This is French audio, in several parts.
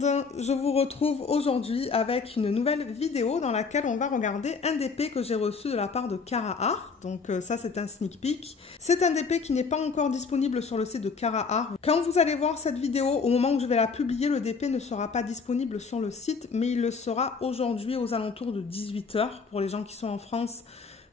monde, je vous retrouve aujourd'hui avec une nouvelle vidéo dans laquelle on va regarder un DP que j'ai reçu de la part de Cara Art. Donc ça c'est un sneak peek. C'est un DP qui n'est pas encore disponible sur le site de Cara Art. Quand vous allez voir cette vidéo, au moment où je vais la publier, le DP ne sera pas disponible sur le site, mais il le sera aujourd'hui aux alentours de 18 h pour les gens qui sont en France.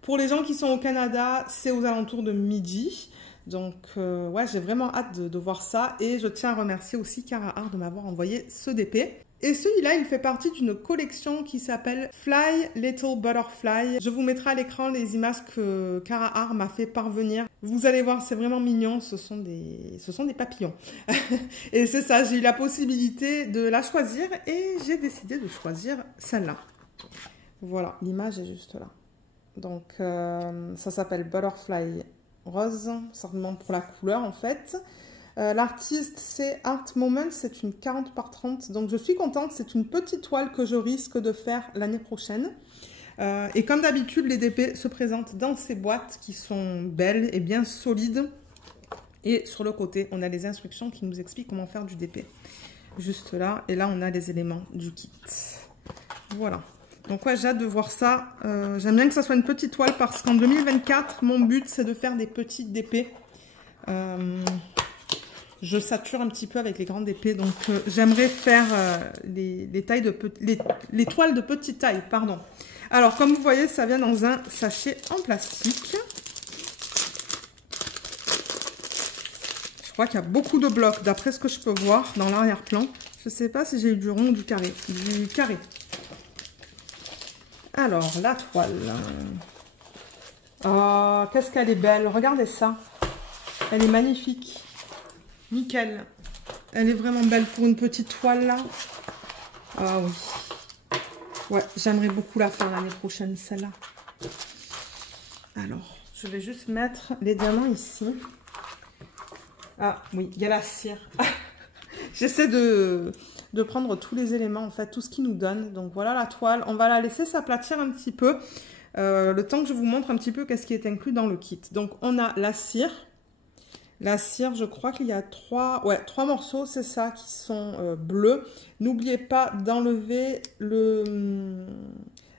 Pour les gens qui sont au Canada, c'est aux alentours de midi. Donc, ouais, j'ai vraiment hâte de voir ça. Et je tiens à remercier aussi Cara Art de m'avoir envoyé ce DP. Et celui-là, il fait partie d'une collection qui s'appelle Fly Little Butterfly. Je vous mettrai à l'écran les images que Cara Art m'a fait parvenir. Vous allez voir, c'est vraiment mignon. Ce sont des papillons. Et c'est ça, j'ai eu la possibilité de la choisir et j'ai décidé de choisir celle-là. Voilà, l'image est juste là. Donc, ça s'appelle Butterfly Rose, certainement pour la couleur en fait. L'artiste c'est Art Moment, c'est une 40 par 30, donc je suis contente, c'est une petite toile que je risque de faire l'année prochaine. Et comme d'habitude, les DP se présentent dans ces boîtes qui sont belles et bien solides. Et sur le côté, on a les instructions qui nous expliquent comment faire du DP. Juste là, et là on a les éléments du kit. Voilà. Donc ouais, j'ai hâte de voir ça. J'aime bien que ça soit une petite toile parce qu'en 2024, mon but, c'est de faire des petites DP. Je sature un petit peu avec les grandes épées, donc j'aimerais faire les toiles de petite taille, pardon. Alors, comme vous voyez, ça vient dans un sachet en plastique. Je crois qu'il y a beaucoup de blocs, d'après ce que je peux voir dans l'arrière-plan. Je ne sais pas si j'ai eu du rond ou du carré. Du carré. Alors, la toile. Oh, qu'est-ce qu'elle est belle. Regardez ça. Elle est magnifique. Nickel. Elle est vraiment belle pour une petite toile, là. Ah oui. Ouais, j'aimerais beaucoup la faire l'année prochaine, celle-là. Alors, je vais juste mettre les diamants ici. Ah oui, il y a la cire. J'essaie de prendre tous les éléments, en fait, tout ce qu'ils nous donne. Donc voilà la toile. On va la laisser s'aplatir un petit peu. Le temps que je vous montre un petit peu qu'est-ce qui est inclus dans le kit. Donc on a la cire. La cire, je crois qu'il y a trois morceaux, c'est ça, qui sont bleus. N'oubliez pas d'enlever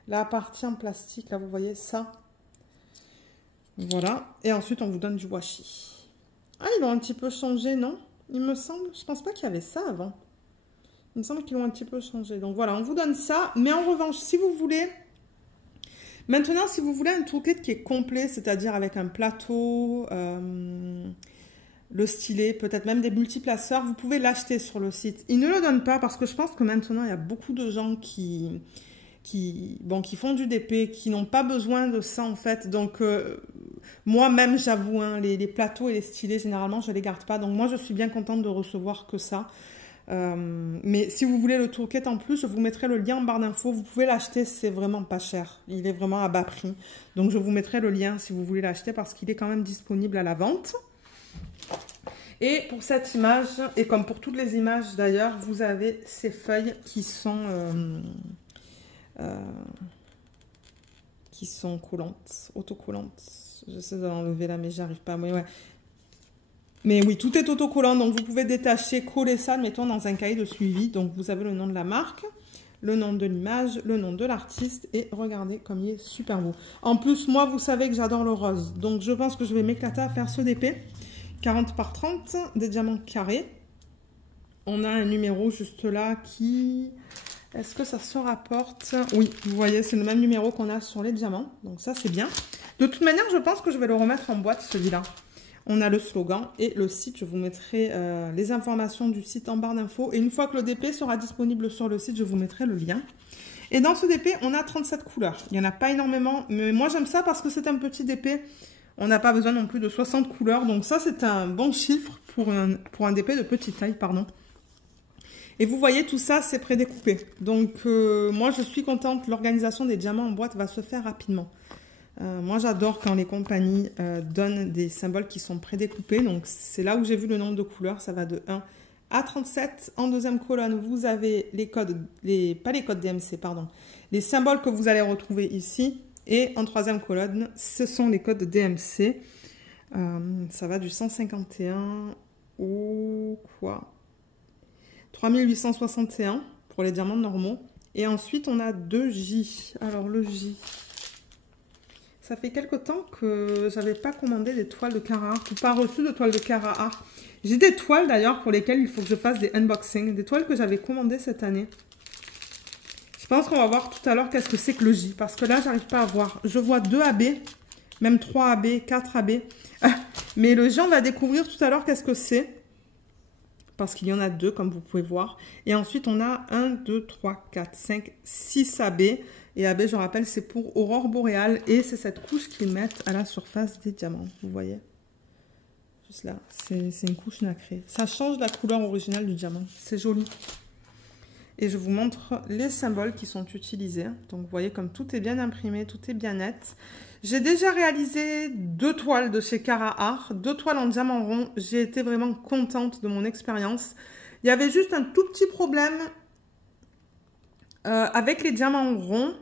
la partie en plastique, là, vous voyez ça. Voilà. Et ensuite, on vous donne du washi. Ah, ils l'ont un petit peu changé, non? Il me semble, je pense pas qu'il y avait ça avant. Il me semble qu'ils l'ont un petit peu changé. Donc voilà, on vous donne ça. Mais en revanche, si vous voulez... Maintenant, si vous voulez un toolkit qui est complet, c'est-à-dire avec un plateau, le stylet, peut-être même des multiplaceurs, vous pouvez l'acheter sur le site. Ils ne le donnent pas parce que je pense que maintenant, il y a beaucoup de gens qui font du DP, qui n'ont pas besoin de ça en fait. Donc moi-même, j'avoue, hein, les plateaux et les stylets, généralement, je ne les garde pas. Donc moi, je suis bien contente de recevoir que ça. Mais si vous voulez le toolkit en plus, je vous mettrai le lien en barre d'infos. Vous pouvez l'acheter, c'est vraiment pas cher. Il est vraiment à bas prix. Donc je vous mettrai le lien si vous voulez l'acheter parce qu'il est quand même disponible à la vente. Et pour cette image, et comme pour toutes les images d'ailleurs, vous avez ces feuilles qui sont collantes, autocollantes. J'essaie de l'enlever là, mais j'arrive pas. Mais ouais. Mais oui, tout est autocollant, donc vous pouvez détacher, coller ça, mettons dans un cahier de suivi. Donc vous avez le nom de la marque, le nom de l'image, le nom de l'artiste, et regardez comme il est super beau. En plus, moi, vous savez que j'adore le rose, donc je pense que je vais m'éclater à faire ce DP. 40 par 30, des diamants carrés. On a un numéro juste là qui... Est-ce que ça se rapporte? Oui, vous voyez, c'est le même numéro qu'on a sur les diamants, donc ça c'est bien. De toute manière, je pense que je vais le remettre en boîte, celui-là. On a le slogan et le site. Je vous mettrai les informations du site en barre d'infos. Et une fois que le DP sera disponible sur le site, je vous mettrai le lien. Et dans ce DP, on a 37 couleurs. Il n'y en a pas énormément, mais moi j'aime ça parce que c'est un petit DP. On n'a pas besoin non plus de 60 couleurs. Donc ça, c'est un bon chiffre pour un DP de petite taille, pardon. Et vous voyez, tout ça, c'est prédécoupé. Donc moi, je suis contente. L'organisation des diamants en boîte va se faire rapidement. Moi, j'adore quand les compagnies donnent des symboles qui sont prédécoupés. Donc, c'est là où j'ai vu le nombre de couleurs. Ça va de 1 à 37. En deuxième colonne, vous avez les codes, pas les codes DMC, pardon. Les symboles que vous allez retrouver ici. Et en troisième colonne, ce sont les codes DMC. Ça va du 151 au quoi? 3861 pour les diamants normaux. Et ensuite, on a 2 J. Alors, le J. Ça fait quelque temps que j'avais pas commandé des toiles de Carrara, ou pas reçu de toiles de Carrara. J'ai des toiles d'ailleurs pour lesquelles il faut que je fasse des unboxings. Des toiles que j'avais commandées cette année. Je pense qu'on va voir tout à l'heure qu'est-ce que c'est que le J. Parce que là, j'arrive pas à voir. Je vois 2 AB, même 3 AB, 4 AB. Mais le J, on va découvrir tout à l'heure qu'est-ce que c'est. Parce qu'il y en a 2, comme vous pouvez voir. Et ensuite, on a 1, 2, 3, 4, 5, 6 AB. Et AB, je rappelle, c'est pour aurore boréale. Et c'est cette couche qu'ils mettent à la surface des diamants. Vous voyez? Juste là. C'est une couche nacrée. Ça change la couleur originale du diamant. C'est joli. Et je vous montre les symboles qui sont utilisés. Donc, vous voyez comme tout est bien imprimé, tout est bien net. J'ai déjà réalisé 2 toiles de chez Carrara, 2 toiles en diamant rond. J'ai été vraiment contente de mon expérience. Il y avait juste un tout petit problème avec les diamants ronds,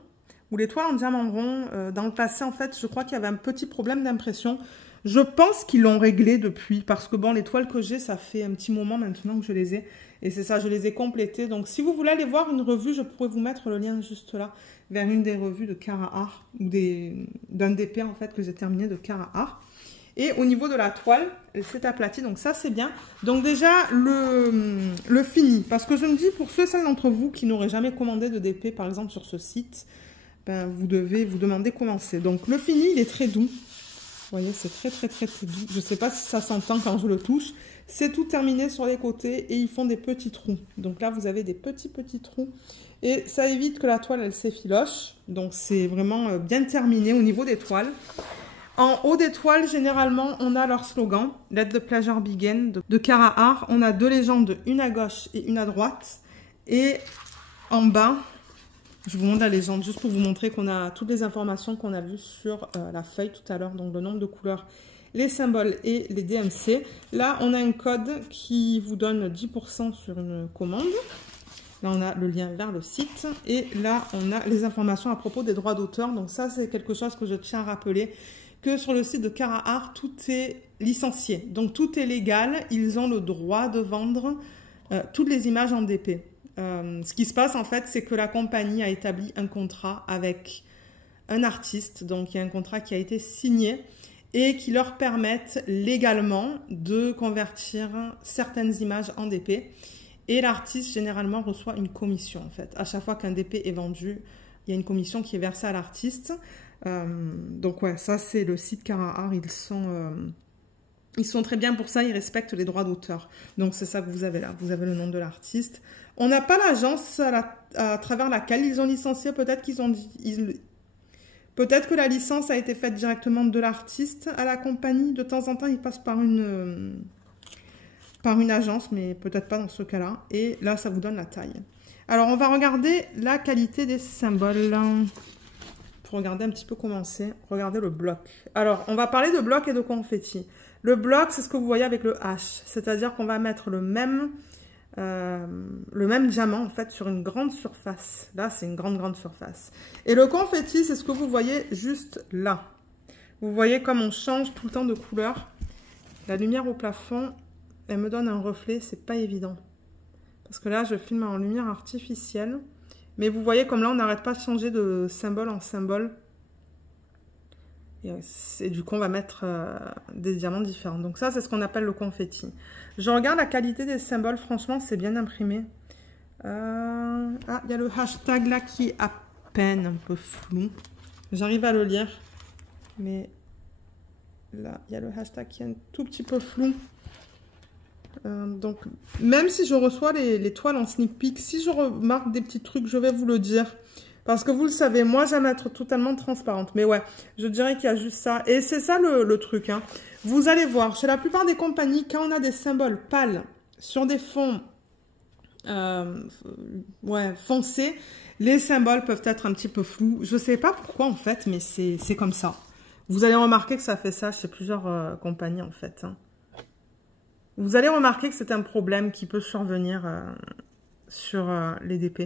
ou les toiles en diamant rond. Dans le passé, en fait, je crois qu'il y avait un petit problème d'impression. Je pense qu'ils l'ont réglé depuis, parce que bon, les toiles que j'ai, ça fait un petit moment maintenant que je les ai. Et c'est ça, je les ai complétées. Donc, si vous voulez aller voir une revue, je pourrais vous mettre le lien juste là, vers une des revues de Carrara, ou d'un DP en fait que j'ai terminé de Carrara. Et au niveau de la toile, elle s'est aplatie, donc ça c'est bien. Donc déjà, le fini, parce que je me dis, pour ceux et celles d'entre vous qui n'auraient jamais commandé de DP, par exemple sur ce site, ben, vous devez vous demander comment c'est. Donc le fini, il est très doux. Vous voyez, c'est très doux. Je ne sais pas si ça s'entend quand je le touche. C'est tout terminé sur les côtés et ils font des petits trous. Donc là, vous avez des petits trous. Et ça évite que la toile, elle s'effiloche. Donc c'est vraiment bien terminé au niveau des toiles. En haut des toiles, généralement, on a leur slogan, Let the pleasure begin, de Carrara. On a 2 légendes, une à gauche et une à droite. Et en bas, je vous montre la légende, juste pour vous montrer qu'on a toutes les informations qu'on a vues sur la feuille tout à l'heure. Donc le nombre de couleurs, les symboles et les DMC. Là, on a un code qui vous donne 10% sur une commande. Là, on a le lien vers le site. Et là, on a les informations à propos des droits d'auteur. Donc ça, c'est quelque chose que je tiens à rappeler, que sur le site de Carrara, tout est licencié. Donc tout est légal. Ils ont le droit de vendre toutes les images en DP. Ce qui se passe, en fait, c'est que la compagnie a établi un contrat avec un artiste. Donc, il y a un contrat qui a été signé et qui leur permettent légalement de convertir certaines images en DP. Et l'artiste, généralement, reçoit une commission, en fait. À chaque fois qu'un DP est vendu, il y a une commission qui est versée à l'artiste. Donc, ouais, ça, c'est le site Carrara. Ils sont très bien pour ça, ils respectent les droits d'auteur. Donc, c'est ça que vous avez là. Vous avez le nom de l'artiste. On n'a pas l'agence à travers laquelle ils ont licencié. Peut-être peut-être que la licence a été faite directement de l'artiste à la compagnie. De temps en temps, ils passent par une agence, mais peut-être pas dans ce cas-là. Et là, ça vous donne la taille. Alors, on va regarder la qualité des symboles. Pour regarder un petit peu comment c'est. Regardez le bloc. Alors, on va parler de bloc et de confetti. Le bloc, c'est ce que vous voyez avec le H. C'est-à-dire qu'on va mettre le même diamant en fait sur une grande surface. Là, c'est une grande surface. Et le confetti, c'est ce que vous voyez juste là. Vous voyez comme on change tout le temps de couleur. La lumière au plafond, elle me donne un reflet, c'est pas évident. Parce que là, je filme en lumière artificielle. Mais vous voyez comme là, on n'arrête pas de changer de symbole en symbole. Et du coup, on va mettre des diamants différents. Donc ça, c'est ce qu'on appelle le confetti. Je regarde la qualité des symboles. Franchement, c'est bien imprimé. Ah, il y a le hashtag là qui est à peine un peu flou. J'arrive à le lire. Mais là, il y a le hashtag qui est un tout petit peu flou. Donc, même si je reçois les toiles en sneak peek, si je remarque des petits trucs, je vais vous le dire. Parce que vous le savez, moi, j'aime être totalement transparente. Mais ouais, je dirais qu'il y a juste ça. Et c'est ça le truc. Hein. Vous allez voir, chez la plupart des compagnies, quand on a des symboles pâles sur des fonds foncés, les symboles peuvent être un petit peu flous. Je ne sais pas pourquoi, en fait, mais c'est comme ça. Vous allez remarquer que ça fait ça chez plusieurs compagnies, en fait. Hein. Vous allez remarquer que c'est un problème qui peut survenir sur les DP.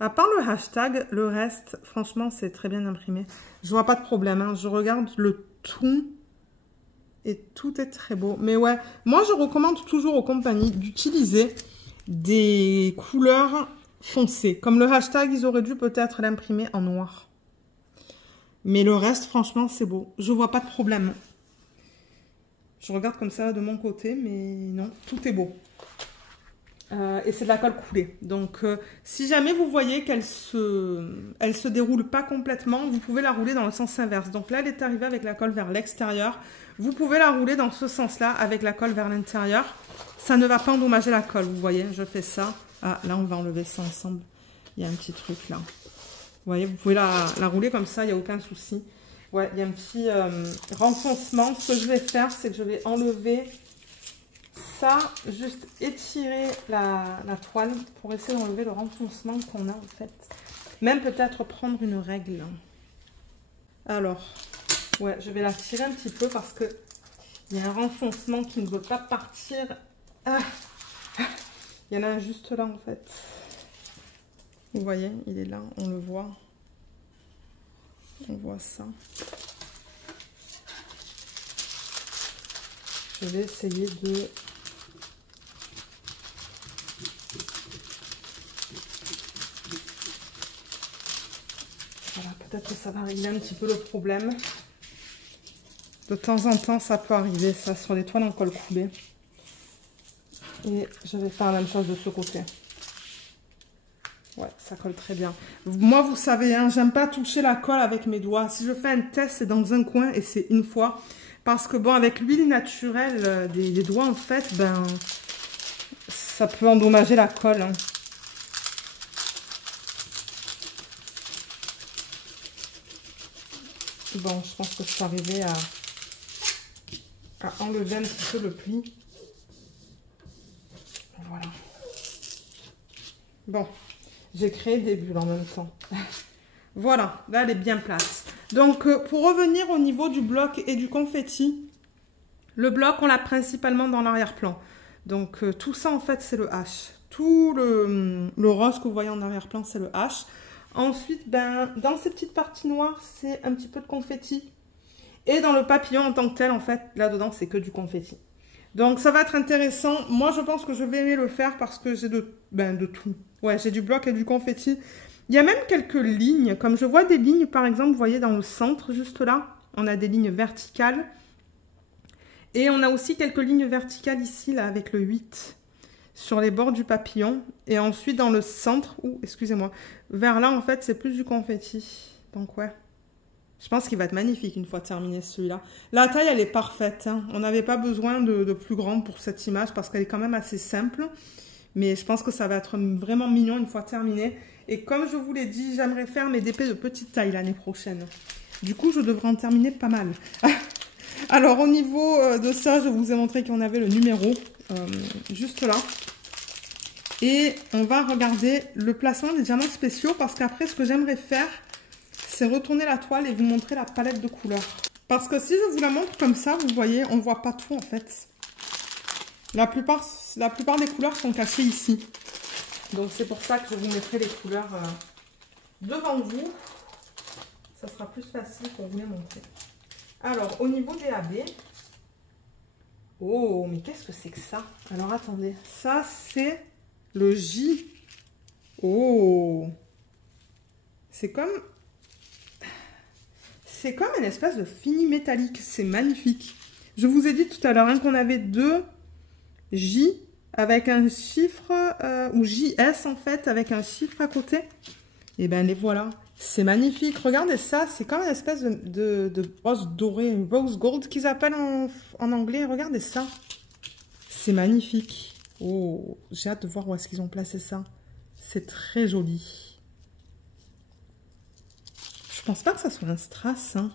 À part le hashtag, le reste, franchement, c'est très bien imprimé. Je vois pas de problème. Hein. Je regarde le tout. Et tout est très beau. Mais ouais, moi je recommande toujours aux compagnies d'utiliser des couleurs foncées. Comme le hashtag, ils auraient dû peut-être l'imprimer en noir. Mais le reste, franchement, c'est beau. Je vois pas de problème. Je regarde comme ça de mon côté, mais non, tout est beau. Et c'est de la colle coulée. Donc, si jamais vous voyez qu'elle se déroule pas complètement, vous pouvez la rouler dans le sens inverse. Donc là, elle est arrivée avec la colle vers l'extérieur. Vous pouvez la rouler dans ce sens-là, avec la colle vers l'intérieur. Ça ne va pas endommager la colle, vous voyez. Je fais ça. Ah, là, on va enlever ça ensemble. Il y a un petit truc là. Vous voyez, vous pouvez la rouler comme ça, il n'y a aucun souci. Ouais, il y a un petit renfoncement. Ce que je vais faire, c'est que je vais enlever ça, juste étirer la toile pour essayer d'enlever le renfoncement qu'on a en fait. Même peut-être prendre une règle. Alors, ouais, je vais la tirer un petit peu parce que il y a un renfoncement qui ne veut pas partir. Ah, il y en a un juste là en fait. Vous voyez, il est là, on le voit. On voit ça. Je vais essayer de... Voilà, peut-être que ça va régler un petit peu le problème. De temps en temps, ça peut arriver, ça, sur les toiles en colle coulée. Et je vais faire la même chose de ce côté. Ouais, ça colle très bien. Moi, vous savez, hein, j'aime pas toucher la colle avec mes doigts. Si je fais un test, c'est dans un coin et c'est une fois. Parce que bon, avec l'huile naturelle des doigts, en fait, ben, ça peut endommager la colle. Hein. Bon, je pense que je suis arrivée à enlever un petit peu le pli. Voilà. Bon. J'ai créé des bulles en même temps. Voilà, là elle est bien plate. Donc pour revenir au niveau du bloc et du confetti, le bloc on l'a principalement dans l'arrière-plan. Donc tout ça en fait c'est le H. Tout le rose que vous voyez en arrière-plan c'est le H. Ensuite, ben, dans ces petites parties noires c'est un petit peu de confetti. Et dans le papillon en tant que tel en fait, là-dedans c'est que du confetti. Donc ça va être intéressant. Moi je pense que je vais aimer le faire parce que j'ai de tout. Ouais, j'ai du bloc et du confetti. Il y a même quelques lignes. Comme je vois des lignes par exemple, vous voyez dans le centre juste là. On a des lignes verticales. Et on a aussi quelques lignes verticales ici là avec le 8 sur les bords du papillon. Et ensuite dans le centre, excusez-moi, vers là en fait c'est plus du confetti. Donc ouais. Je pense qu'il va être magnifique une fois terminé celui-là. La taille, elle est parfaite. Hein. On n'avait pas besoin de plus grande pour cette image parce qu'elle est quand même assez simple. Mais je pense que ça va être vraiment mignon une fois terminé. Et comme je vous l'ai dit, j'aimerais faire mes DP de petite taille l'année prochaine. Du coup, je devrais en terminer pas mal. Alors, au niveau de ça, je vous ai montré qu'on avait le numéro juste là. Et on va regarder le placement des diamants spéciaux parce qu'après, ce que j'aimerais faire... c'est retourner la toile et vous montrer la palette de couleurs. Parce que si je vous la montre comme ça, vous voyez, on ne voit pas tout en fait. La plupart des couleurs sont cachées ici. Donc c'est pour ça que je vous mettrai les couleurs devant vous. Ça sera plus facile pour vous les montrer. Alors, au niveau des AB... Oh, mais qu'est-ce que c'est que ça? Alors, attendez. Ça, c'est le J. Oh! C'est comme une espèce de fini métallique. C'est magnifique. Je vous ai dit tout à l'heure hein, qu'on avait deux J avec un chiffre, ou JS en fait, avec un chiffre à côté. Et bien les voilà. C'est magnifique. Regardez ça. C'est comme une espèce de rose doré, rose gold qu'ils appellent en anglais. Regardez ça. C'est magnifique. Oh, j'ai hâte de voir où est-ce qu'ils ont placé ça. C'est très joli. Je pense pas que ça soit un strass. Hein.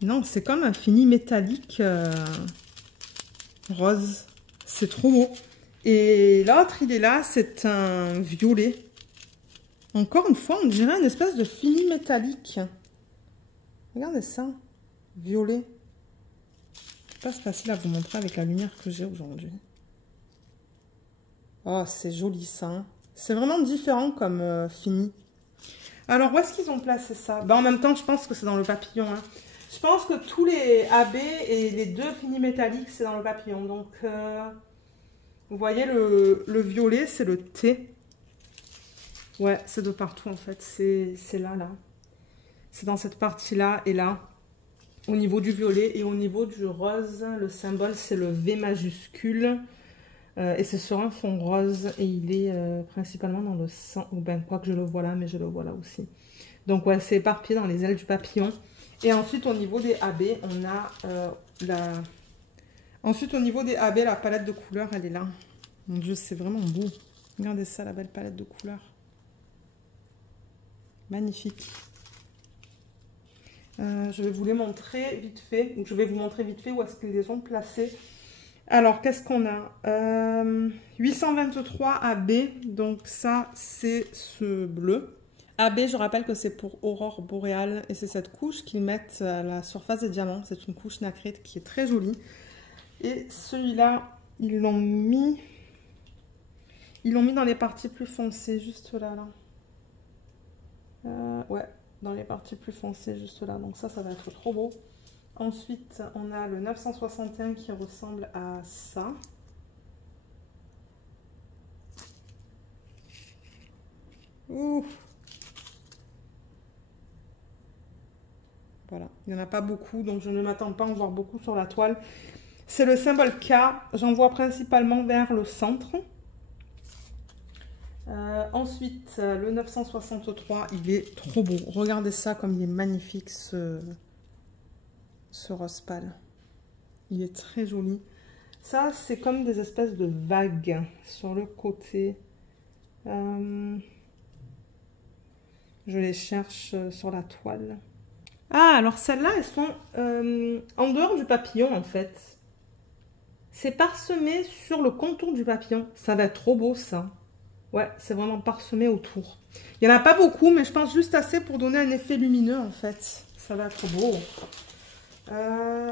Non, c'est comme un fini métallique rose. C'est trop beau. Et l'autre, il est là, c'est un violet. Encore une fois, on dirait une espèce de fini métallique. Regardez ça. Violet. C'est pas facile à vous montrer avec la lumière que j'ai aujourd'hui. Oh, c'est joli ça. Hein. C'est vraiment différent comme fini. Alors, où est-ce qu'ils ont placé ça? Ben, en même temps, je pense que c'est dans le papillon. Hein. Je pense que tous les AB et les deux finis métalliques, c'est dans le papillon. Donc, vous voyez, le violet, c'est le T. Ouais, c'est de partout, en fait. C'est là, là. C'est dans cette partie-là et là. Au niveau du violet et au niveau du rose, le symbole, c'est le V majuscule. Et c'est sur un fond rose. Et il est principalement dans le sang. Ou ben, quoi que je le vois là, mais je le vois là aussi. Donc, ouais, c'est éparpillé dans les ailes du papillon. Et ensuite, au niveau des AB, on a Ensuite, au niveau des AB, la palette de couleurs, elle est là. Mon Dieu, c'est vraiment beau. Regardez ça, la belle palette de couleurs. Magnifique. Je vais vous les montrer vite fait. Ou je vais vous montrer vite fait où est-ce qu'ils les ont placés. Alors, qu'est-ce qu'on a 823 AB. Donc ça, c'est ce bleu. AB, je rappelle que c'est pour Aurore Boréale. Et c'est cette couche qu'ils mettent à la surface des diamants. C'est une couche nacrée qui est très jolie. Et celui-là, ils l'ont mis dans les parties plus foncées, juste là. Ouais, dans les parties plus foncées, juste là. Donc ça va être trop beau. Ensuite, on a le 961 qui ressemble à ça. Ouh. Voilà, il n'y en a pas beaucoup, donc je ne m'attends pas à en voir beaucoup sur la toile. C'est le symbole K, j'en vois principalement vers le centre. Ensuite, le 963, il est trop beau. Regardez ça comme il est magnifique, ce rose pâle. Il est très joli. Ça, c'est comme des espèces de vagues sur le côté. Je les cherche sur la toile. Ah, alors celles-là, elles sont en dehors du papillon, en fait. C'est parsemé sur le contour du papillon. Ça va être trop beau, ça. Ouais, c'est vraiment parsemé autour. Il n'y en a pas beaucoup, mais je pense juste assez pour donner un effet lumineux, en fait. Ça va être beau.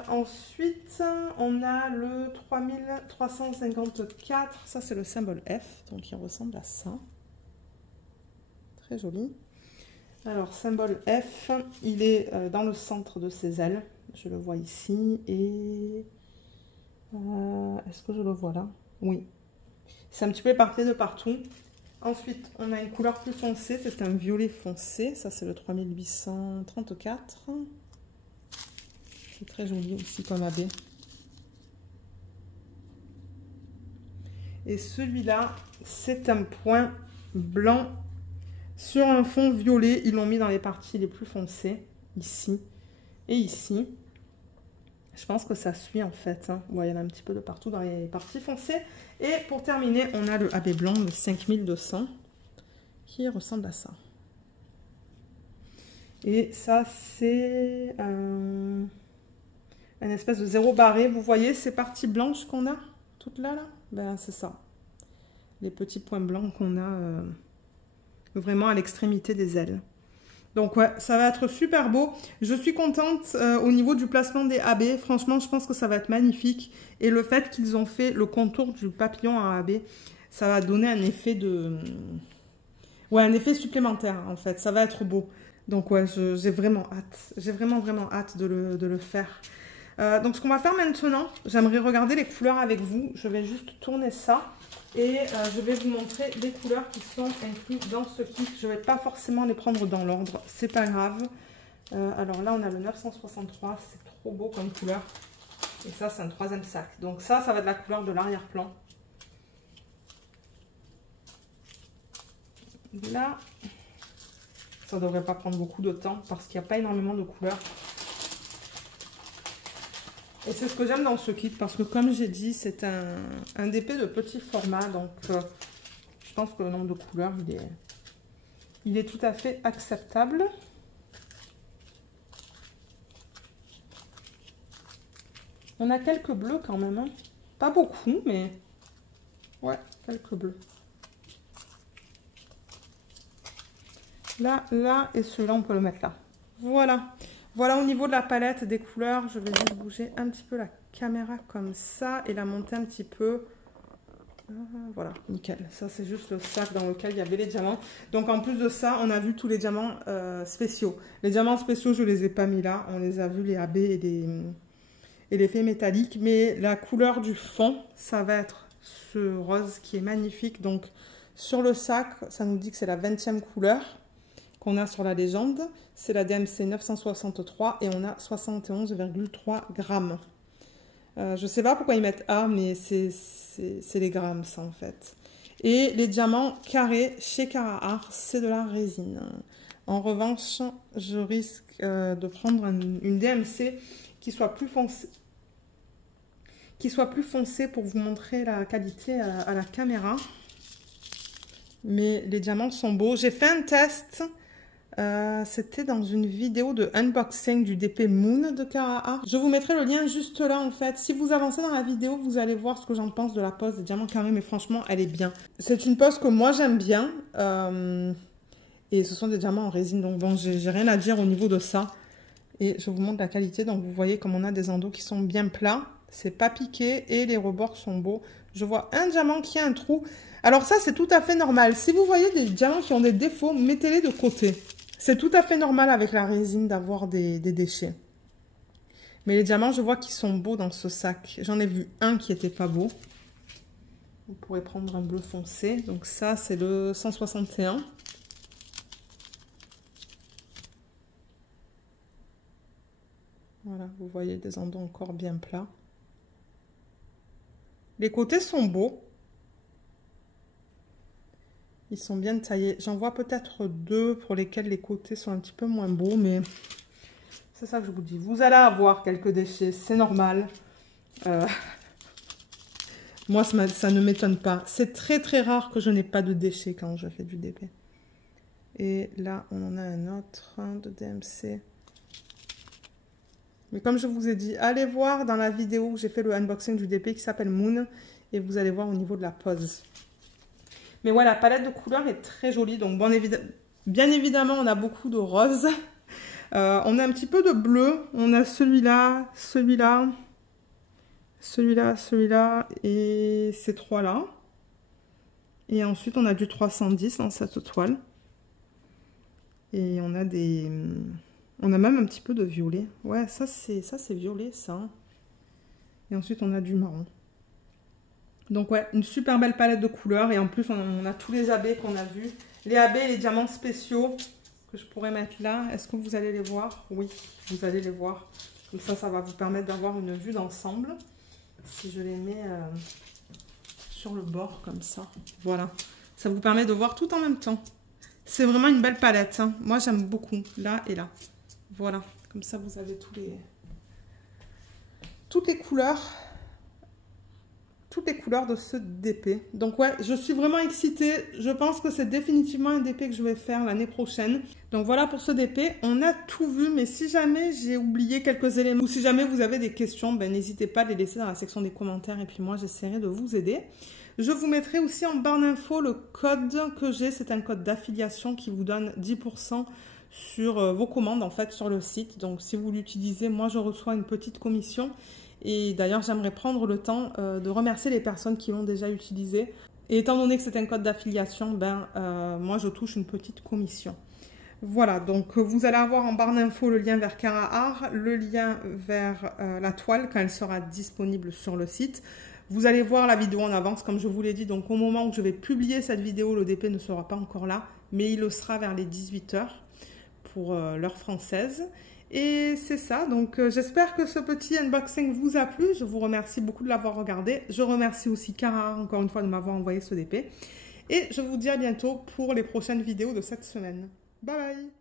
Ensuite, on a le 3354. Ça, c'est le symbole F, donc il ressemble à ça. Très joli. Alors, symbole F, il est dans le centre de ses ailes. Je le vois ici. Et est-ce que je le vois là? Oui. C'est un petit peu éparpillé de partout. Ensuite, on a une couleur plus foncée. C'est un violet foncé. Ça, c'est le 3834. C'est très joli aussi comme AB. Et celui-là, c'est un point blanc sur un fond violet. Ils l'ont mis dans les parties les plus foncées, ici et ici. Je pense que ça suit en fait. Hein. Ouais, il y en a un petit peu de partout dans les parties foncées. Et pour terminer, on a le AB blanc, le 5200, qui ressemble à ça. Et ça, c'est un espèce de zéro barré. Vous voyez ces parties blanches qu'on a, toutes là, ben, c'est ça. Les petits points blancs qu'on a vraiment à l'extrémité des ailes. Donc ouais, ça va être super beau. Je suis contente au niveau du placement des AB. Franchement, je pense que ça va être magnifique. Et le fait qu'ils ont fait le contour du papillon en AB, ça va donner un effet de... Ouais, un effet supplémentaire en fait. Ça va être beau. Donc ouais, j'ai vraiment hâte. J'ai vraiment hâte de le faire. Donc ce qu'on va faire maintenant, j'aimerais regarder les couleurs avec vous. Je vais juste tourner ça. Et je vais vous montrer les couleurs qui sont incluses dans ce kit. Je ne vais pas forcément les prendre dans l'ordre, c'est pas grave. Alors là, on a le 963, c'est trop beau comme couleur. Et ça, c'est un troisième sac. Donc ça va être la couleur de l'arrière-plan. Là, ça ne devrait pas prendre beaucoup de temps parce qu'il n'y a pas énormément de couleurs. Et c'est ce que j'aime dans ce kit parce que comme j'ai dit, c'est un DP de petit format. Donc je pense que le nombre de couleurs, il est tout à fait acceptable. On a quelques bleus quand même. Hein. Pas beaucoup, mais ouais, quelques bleus. Là, et celui-là, on peut le mettre là. Voilà. Voilà au niveau de la palette des couleurs, je vais juste bouger un petit peu la caméra comme ça et la monter un petit peu Voilà, nickel. Ça, c'est juste le sac dans lequel il y avait les diamants. Donc, en plus de ça, on a vu tous les diamants spéciaux. Les diamants spéciaux, je ne les ai pas mis là. On les a vus, les AB et les faits métalliques. Mais la couleur du fond, ça va être ce rose qui est magnifique. Donc, sur le sac, ça nous dit que c'est la 20e couleur qu'on a sur la légende. C'est la DMC 963 et on a 71,3 grammes. Je ne sais pas pourquoi ils mettent A, mais c'est les grammes, ça, en fait. Et les diamants carrés chez Cara Art, c'est de la résine. En revanche, je risque de prendre une DMC qui soit plus foncée pour vous montrer la qualité à la caméra. Mais les diamants sont beaux. J'ai fait un test. C'était dans une vidéo de unboxing du DP Moon de Cara Art. Je vous mettrai le lien juste là en fait. Si vous avancez dans la vidéo, vous allez voir ce que j'en pense de la pose des diamants carrés. Mais franchement, elle est bien. C'est une pose que moi j'aime bien. Et ce sont des diamants en résine. Donc bon, j'ai rien à dire au niveau de ça. Et je vous montre la qualité. Donc vous voyez comme on a des endos qui sont bien plats. C'est pas piqué et les rebords sont beaux. Je vois un diamant qui a un trou. Alors ça, c'est tout à fait normal. Si vous voyez des diamants qui ont des défauts, mettez-les de côté. C'est tout à fait normal avec la résine d'avoir des déchets. Mais les diamants, je vois qu'ils sont beaux dans ce sac. J'en ai vu un qui n'était pas beau. Vous pourrez prendre un bleu foncé. Donc ça, c'est le 161. Voilà, vous voyez des endos encore bien plats. Les côtés sont beaux. Ils sont bien taillés. J'en vois peut-être deux pour lesquels les côtés sont un petit peu moins beaux, mais c'est ça que je vous dis. Vous allez avoir quelques déchets, c'est normal. Moi, ça ne m'étonne pas. C'est très très rare que je n'ai pas de déchets quand je fais du DP. Et là, on en a un autre de DMC. Mais comme je vous ai dit, allez voir dans la vidéo où j'ai fait le unboxing du DP qui s'appelle Moon. Et vous allez voir au niveau de la pose. Mais ouais, la palette de couleurs est très jolie. Donc, bien évidemment, on a beaucoup de rose. On a un petit peu de bleu. On a celui-là, celui-là, celui-là, celui-là et ces trois-là. Et ensuite, on a du 310 dans cette toile. Et on a on a même un petit peu de violet. Ouais, ça c'est violet, ça. Et ensuite, on a du marron. Donc ouais, une super belle palette de couleurs. Et en plus, on a tous les AB qu'on a vus. Les AB et les diamants spéciaux que je pourrais mettre là. Est-ce que vous allez les voir? Oui, vous allez les voir. Comme ça, ça va vous permettre d'avoir une vue d'ensemble. Si je les mets sur le bord comme ça. Voilà. Ça vous permet de voir tout en même temps. C'est vraiment une belle palette. Hein. Moi, j'aime beaucoup. Là et là. Voilà. Comme ça, vous avez toutes les couleurs. Toutes les couleurs de ce DP. Donc ouais, je suis vraiment excitée. Je pense que c'est définitivement un DP que je vais faire l'année prochaine. Donc voilà pour ce DP. On a tout vu, mais si jamais j'ai oublié quelques éléments ou si jamais vous avez des questions, ben, n'hésitez pas à les laisser dans la section des commentaires et puis moi j'essaierai de vous aider. Je vous mettrai aussi en barre d'infos le code que j'ai. C'est un code d'affiliation qui vous donne 10% sur vos commandes en fait sur le site. Donc si vous l'utilisez, moi je reçois une petite commission. Et d'ailleurs, j'aimerais prendre le temps de remercier les personnes qui l'ont déjà utilisé. Et étant donné que c'est un code d'affiliation, moi, je touche une petite commission. Voilà, donc vous allez avoir en barre d'infos le lien vers Cara Art, le lien vers la toile quand elle sera disponible sur le site. Vous allez voir la vidéo en avance, comme je vous l'ai dit. Donc au moment où je vais publier cette vidéo, le DP ne sera pas encore là, mais il le sera vers les 18 h pour l'heure française. Et c'est ça, donc j'espère que ce petit unboxing vous a plu. Je vous remercie beaucoup de l'avoir regardé. Je remercie aussi Cara Art encore une fois de m'avoir envoyé ce DP. Et je vous dis à bientôt pour les prochaines vidéos de cette semaine. Bye bye!